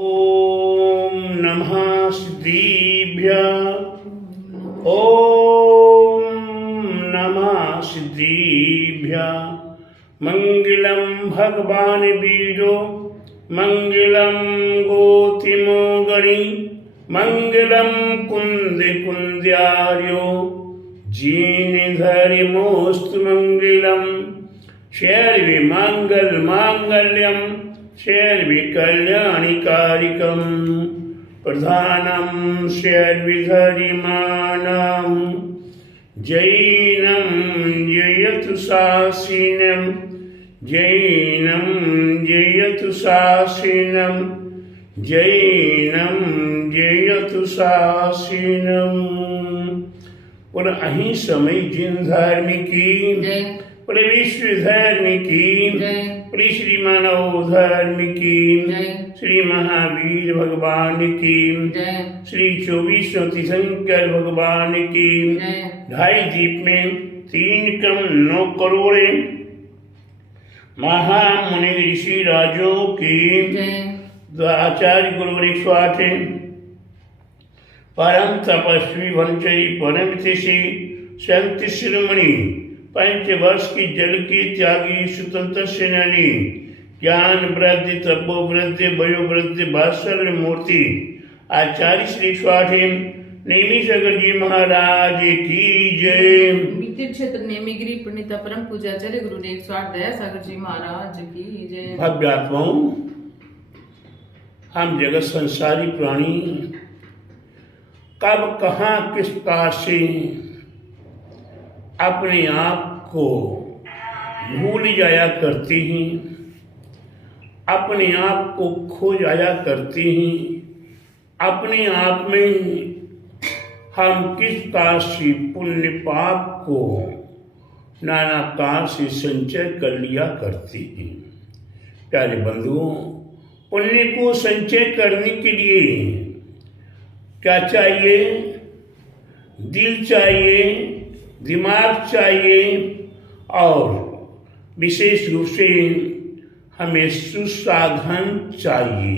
ओम नमः सिद्धिभ्यः। ओम नमः सिद्धिभ्यः। मंगलम भगवान वीरो मंगलम गोतिमो गणी मंगलम कुंद कुंद्यार्यो जीन धरिमोस्तु मंगलम शैर्वी मंगल मांगल्यम शैर्वी कल्याणिकारिकम प्रधानम शैर्वी धरिमानम जैनम जयतु सासीनम जैनम जयतु सासीनम जैनम जयतु सासीनम। और अहीं समय जिन धार्मिकी पूरे विश्व धर्म की पूरी श्री मानव धर्म की श्री महावीर भगवान की श्री 24 तीर्थंकर भगवान की 2.5 दीप में 3 कम 9 करोड़ महामुनि ऋषि राजों की आचार्य गुरु 108 परम तपस्वी वंशई परम तिषि संत शिरोमणि 5 वर्ष की जल की त्यागी स्वतंत्र सेनानी ज्ञान वृद्धि तपो वृद्धि वयो वृद्धि वात्सल्य मूर्ति आचार्य श्री 108 नेमी सागर जी महाराज की जय। बीते क्षेत्र नेमीगिरी पुण्यता परम पूज्याचार्य गुरु 108 दया सागर जी महाराज की जय। भव्य आत्माओं, हम जगत संसारी प्राणी कब कहाँ किस प्रकार से अपने आप को भूल जाया करते हैं, अपने आप को खो जाया करते हैं। अपने आप में हम किस प्रकार से पुण्य पाप को नाना प्रकार से संचय कर लिया करते हैं। प्यारे बंधुओं, पुण्य को संचय करने के लिए क्या चाहिए? दिल चाहिए, दिमाग चाहिए और विशेष रूप से हमें सुसाधन चाहिए।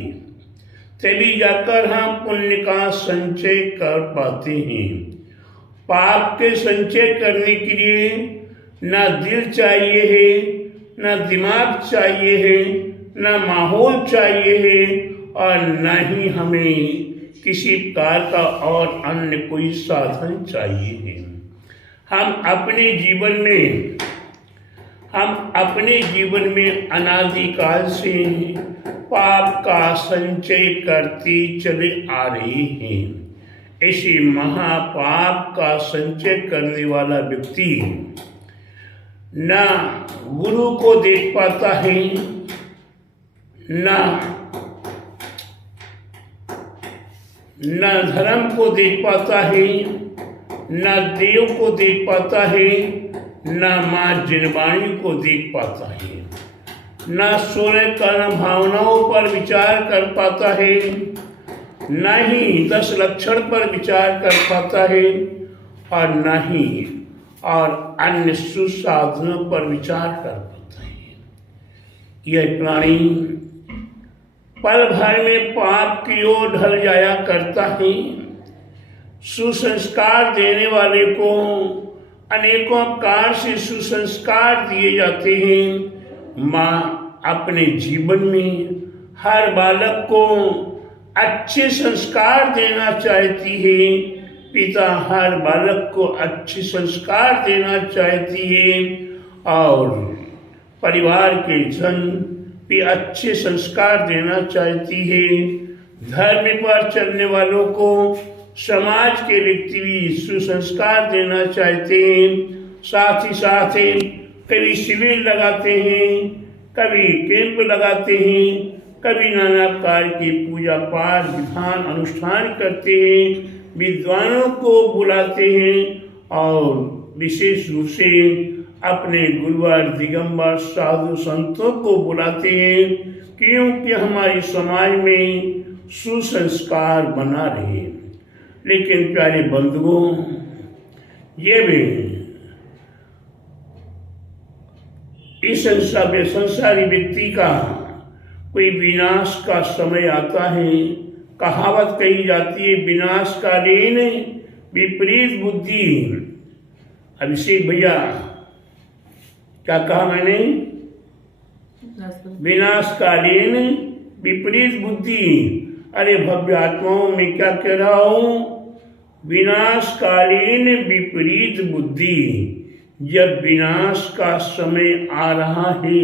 तभी जाकर हम पुण्य का संचय कर पाते हैं। पाप के संचय करने के लिए ना दिल चाहिए है, ना दिमाग चाहिए है, ना माहौल चाहिए है और ना ही हमें किसी प्रकार का और अन्य कोई साधन चाहिए है। हम अपने जीवन में अनादिकाल से पाप का संचय करते चले आ रहे हैं। ऐसे महापाप का संचय करने वाला व्यक्ति ना गुरु को देख पाता है, न धर्म को देख पाता है, न देव को देख पाता है, न माँ जिनवाणी को देख पाता है, न सूर्य कर्म भावनाओं पर विचार कर पाता है, न ही 10 लक्षण पर विचार कर पाता है और न ही और अन्य सुसाधनों पर विचार कर पाता है। यह प्राणी पल भर में पाप की ओर ढल जाया करता है। सुसंस्कार देने वाले को अनेकों प्रकार से सुसंस्कार दिए जाते हैं। माँ अपने जीवन में हर बालक को अच्छे संस्कार देना चाहती है, पिता हर बालक को अच्छे संस्कार देना चाहती है और परिवार के जन भी अच्छे संस्कार देना चाहती है। धर्म पर चलने वालों को समाज के व्यक्ति भी सुसंस्कार देना चाहते हैं। साथ ही साथ कभी शिविर लगाते हैं, कभी कैंप लगाते हैं, कभी नाना प्रकार की पूजा पाठ विधान अनुष्ठान करते हैं, विद्वानों को बुलाते हैं और विशेष रूप से अपने गुरुवार दिगंबर साधु संतों को बुलाते हैं, क्योंकि हमारे समाज में सुसंस्कार बना रहे। लेकिन प्यारे बंधुओं, ये भी इस संसारी व्यक्ति का कोई विनाश का समय आता है। कहावत कही जाती है, विनाशकालीन विपरीत बुद्धि। अभिषेक भैया, क्या कहा मैंने? विनाशकालीन विपरीत बुद्धि। अरे भव्य आत्माओं में क्या कह रहा हूं? विनाशकालीन विपरीत बुद्धि। जब विनाश का समय आ रहा है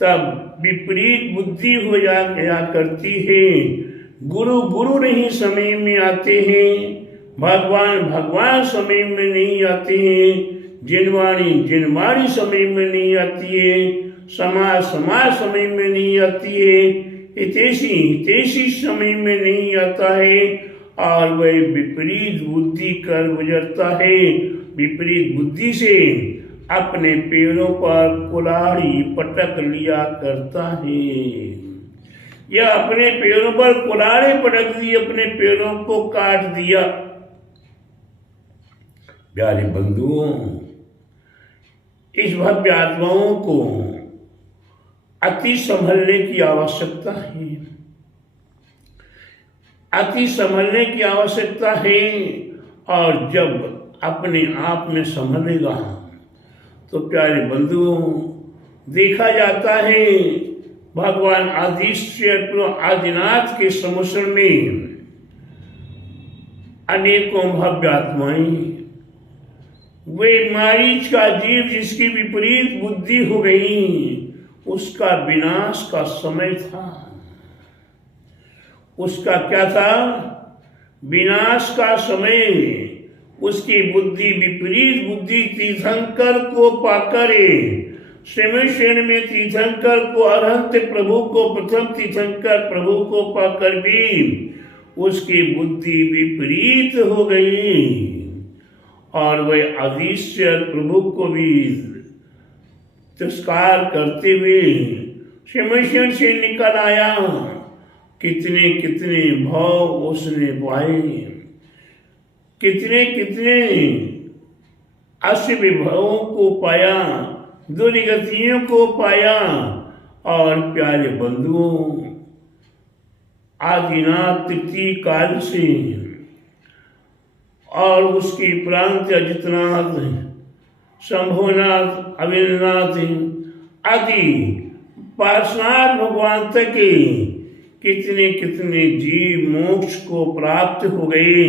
तब विपरीत बुद्धि हो जाया करती है। गुरु नहीं समय में आते हैं, भगवान समय में नहीं आते हैं, जिनवाणी समय में नहीं आती है, समाज समय में नहीं आती है, हितैषी समय में नहीं आता है, और वह विपरीत बुद्धि कर गुजरता है। विपरीत बुद्धि से अपने पैरों पर कुल्हाड़ी पटक लिया करता है। यह अपने पैरों पर कुल्हाड़ी पटक दी, अपने पैरों को काट दिया। प्यारे बंधुओं, इस भव्य आत्माओं को अति संभलने की आवश्यकता है, अति संभलने की आवश्यकता है। और जब अपने आप में संभलेगा तो प्यारे बंधुओं, देखा जाता है भगवान आदिनाथ के समुद्र में अनेकों भव्य आत्माएं, वे मारीच का जीव जिसकी विपरीत बुद्धि हो गई, उसका विनाश का समय था। उसका क्या था? विनाश का समय। उसकी बुद्धि विपरीत बुद्धि तीर्थंकर को पाकर, श्रीमश्रेण में तीर्थंकर को अरहंत प्रभु को, प्रथम तीर्थंकर प्रभु को पाकर भी उसकी बुद्धि विपरीत हो गई, और वह अधीश्वर प्रभु को भी तिरस्कार करते हुए श्रीमश्रेण से निकल आया। कितने कितने भाव उसने पाए, कितने कितने अश्य विभवों को पाया, दुर्गतियों को पाया। और प्यारे बंधुओं, आदिनाथ तृतीय काल से और उसके प्रांत अजितनाथ, शंभुनाथ, अविनाथ आदि पार्श्वनाथ भगवान तक के कितने कितने जीव मोक्ष को प्राप्त हो गए।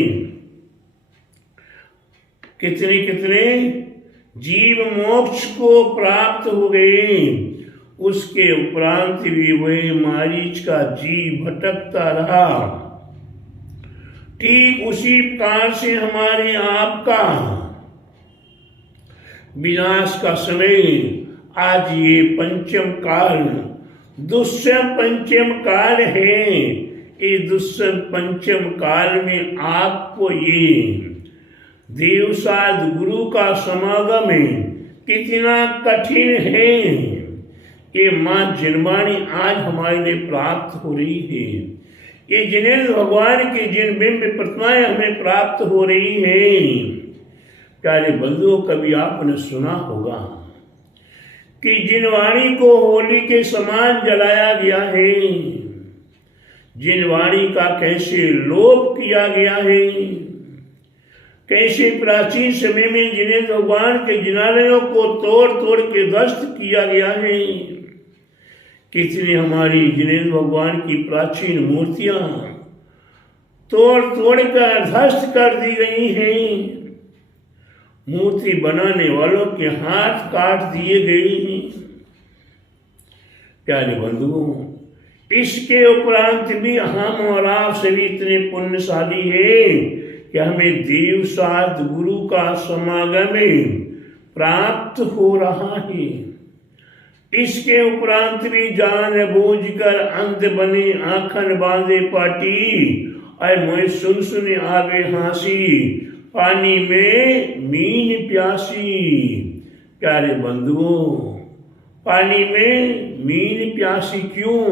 कितने कितने जीव मोक्ष को प्राप्त हो गए। उसके उपरांत भी वह मारीच का जीव भटकता रहा। ठीक उसी प्रकार से हमारे आपका विनाश का समय, आज ये पंचम काल, दुष्यम पंचम काल है। इस दुष्यम पंचम काल में आपको ये देवसाद गुरु का समागम कितना कठिन है। ये मां जिनवाणी आज हमारे लिए प्राप्त हो रही है। ये जिनेन्द्र भगवान की जिन बिंब प्रतिमाएं हमें प्राप्त हो रही है। प्यारे बंधुओं, कभी आपने सुना होगा कि जिनवाणी को होली के समान जलाया गया है। जिनवाणी का कैसे लोप किया गया है, कैसे प्राचीन समय में जिनेन्द्र भगवान के जिनालयों को तोड़ तोड़ के ध्वस्त किया गया है। कितनी हमारी जिनेन्द्र भगवान की प्राचीन मूर्तियां तोड़ तोड़ कर ध्वस्त कर दी गई हैं। मूर्ति बनाने वालों के हाथ काट दिए गए हैं। प्यारे बंधुओं, इसके उपरांत भी हम और आप सभी इतने पुण्यशाली हैं कि हमें देवसाद गुरु का समागम प्राप्त हो रहा है। इसके उपरांत भी जान बूझ कर अंत बने आखन बांधे पाटी, और मोए सुन सुने आगे हाँसी, पानी में मीन प्यासी। प्यारे बंधुओं, पानी में मीन प्यासी क्यों?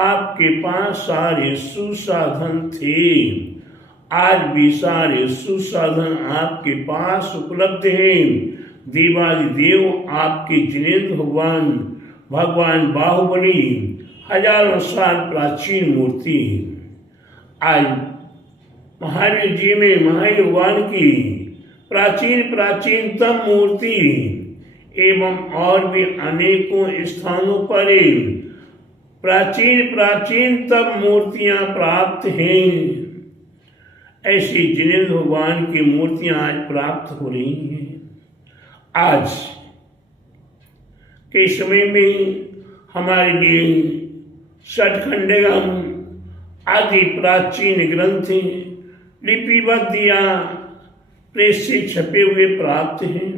आपके पास सारे सुसाधन थे, आज भी सारे सुसाधन आपके पास उपलब्ध हैं। देवादिदेव आपके जिनेन्द्र भगवान बाहुबली हजारों साल प्राचीन मूर्ति आज महावीर जी में महायुवान की प्राचीनतम मूर्ति एवं और भी अनेकों स्थानों पर प्राचीनतम मूर्तियां प्राप्त हैं। ऐसी जिनेंद्र भगवान की मूर्तियां आज प्राप्त हो रही हैं। आज के समय में हमारे लिए षटखंडगम आदि प्राचीन ग्रंथ लिपिबद्ध या प्रेस से छपे हुए प्राप्त हैं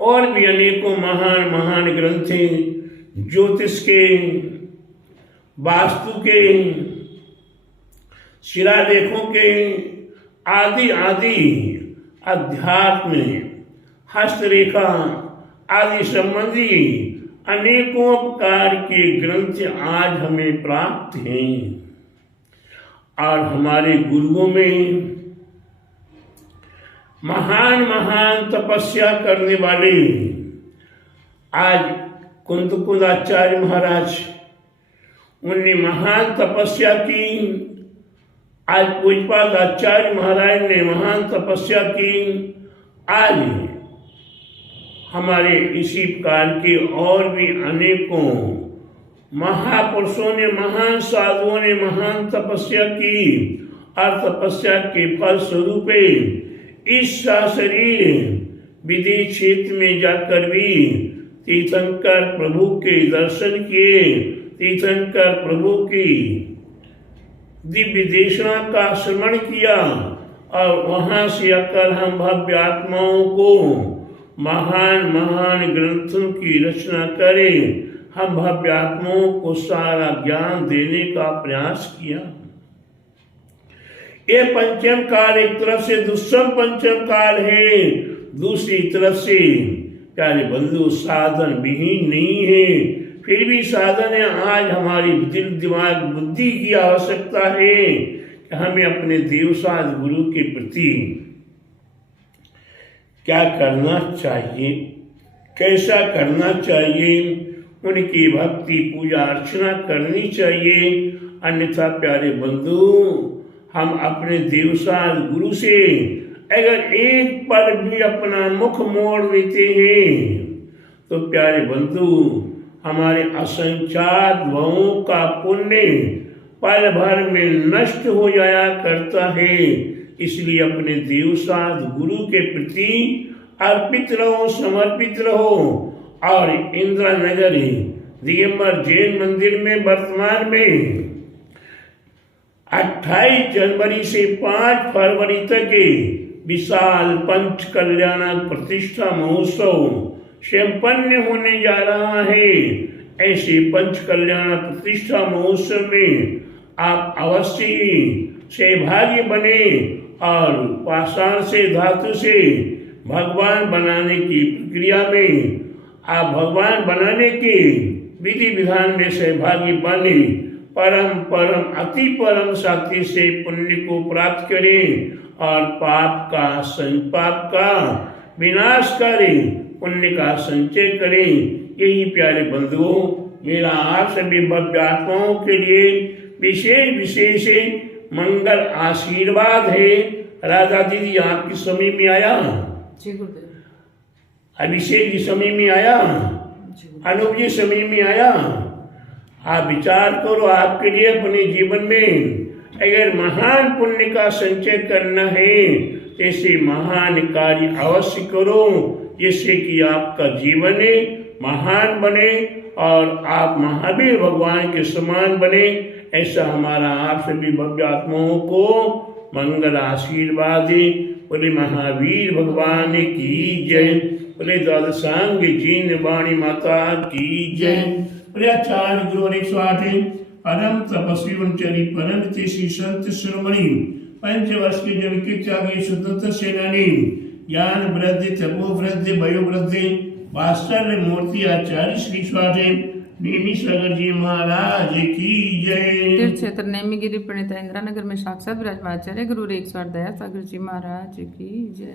और भी अनेकों महान ग्रंथ ज्योतिष के, वास्तु के, शिलालेखों के आदि अध्यात्म, हस्तरेखा आदि संबंधी अनेकों प्रकार के ग्रंथ आज हमें प्राप्त हैं। और हमारे गुरुओं में महान तपस्या करने वाले आज कुंद आचार्य महाराज, उनने महान तपस्या की। आज पूज्यपाद आचार्य महाराज ने महान तपस्या की। आज हमारे इसी प्रकार के और भी अनेकों महापुरुषों ने, महान साधुओं ने महान तपस्या की और तपस्या के फल स्वरूप इस शरीर विदेश क्षेत्र में जाकर भी तीर्थंकर प्रभु के दर्शन किए, तीर्थंकर प्रभु की दिव्य देशना का श्रवण किया और वहां से आकर हम भव्य आत्माओं को महान ग्रंथों की रचना करें। हम भव्य आत्माओं को सारा ज्ञान देने का प्रयास किया। ये पंचम काल एक तरफ से दुष्म पंचम काल है, दूसरी तरफ से प्यारे बंधु साधन विहीन नहीं है। फिर भी साधन है। आज हमारी दिल दिमाग बुद्धि की आवश्यकता है कि हमें अपने देवसाद गुरु के प्रति क्या करना चाहिए, कैसा करना चाहिए, उनकी भक्ति पूजा अर्चना करनी चाहिए। अन्यथा प्यारे बंधु, हम अपने देवसाद गुरु से अगर एक पर भी अपना मुख मोड़ लेते हैं तो प्यारे बंधु, हमारे असंख्यात भवों का पुण्य पल भर में नष्ट हो जाया करता है। इसलिए अपने देवसाद गुरु के प्रति अर्पित रहो, समर्पित रहो। और इंदिरा नगर दिगंबर जैन मंदिर में वर्तमान में 28 जनवरी से 5 फरवरी तक विशाल पंच कल्याण प्रतिष्ठा महोत्सव संपन्न होने जा रहा है। ऐसे पंच कल्याण प्रतिष्ठा महोत्सव में आप अवश्य ही सहभागी बने और पाषाण से, धातु से भगवान बनाने की प्रक्रिया में आप भगवान बनाने के विधि विधान में सहभागी बने। परम अति परम शक्ति से पुण्य को प्राप्त करें और पाप का विनाश करें, पुण्य का संचय करें। यही प्यारे बंधुओं, मेरा आप सभी भव्य आत्माओं के लिए विशेष मंगल आशीर्वाद है। राधा दीदी आपके समय में आया, जी गुरुदेव। अभिषेक जी समय में आया, अनूप जी समय में आया। आप विचार करो, आपके लिए अपने जीवन में अगर महान पुण्य का संचय करना है तो ऐसे महान कार्य अवश्य करो, जिससे कि आपका जीवन महान बने और आप महावीर भगवान के समान बने। ऐसा हमारा आप सभी भव्य आत्माओं को मंगल आशीर्वाद। बोले महावीर भगवान की जय, बोले द्वादशांग जीन वाणी माता की जय, बोले आचार्य गुरु 108 परम तपस्वी उनचरी परम तेसी संत शिरोमणि पंचवर्ष के जन के त्यागी स्वतंत्र सेनानी ज्ञान वृद्धि, तपो वृद्धि, वयो वृद्धि, वात्सल्य मूर्ति आचार्य श्री स्वाटे नेमी सागर जी महाराज की जय। तीर्थ क्षेत्र नेमीगिरी प्रणीता इंदिरा नगर में साक्षात विराजमान आचार्य गुरु 108 दया सागर जी महाराज की जय।